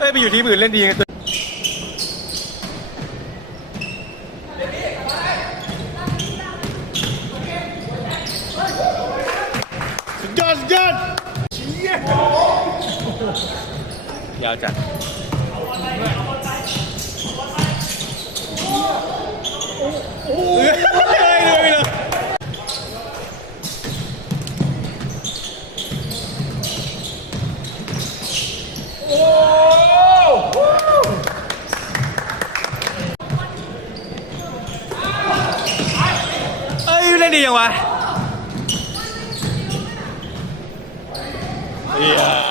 อ้ยไปอยู่ทีมอื่นเล่นดีไงตัวสุดยอดสุดยอดยาวจัด thế đi ra ngoài yeah.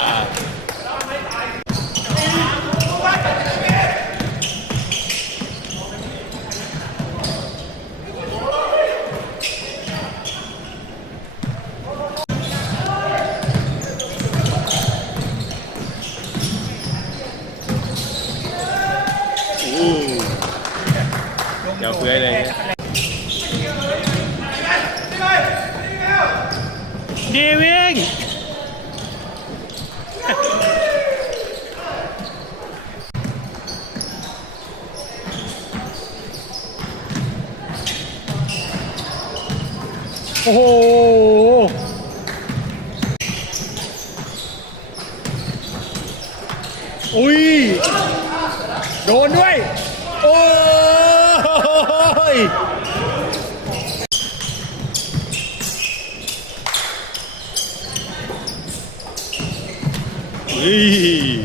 Chào quý đây. งวะเฮียเดี๋ยวเฟื้อยเลยเนี่ย ดีวิ่งโอ้โห อุ้ย โดนด้วย โอ้ย 诶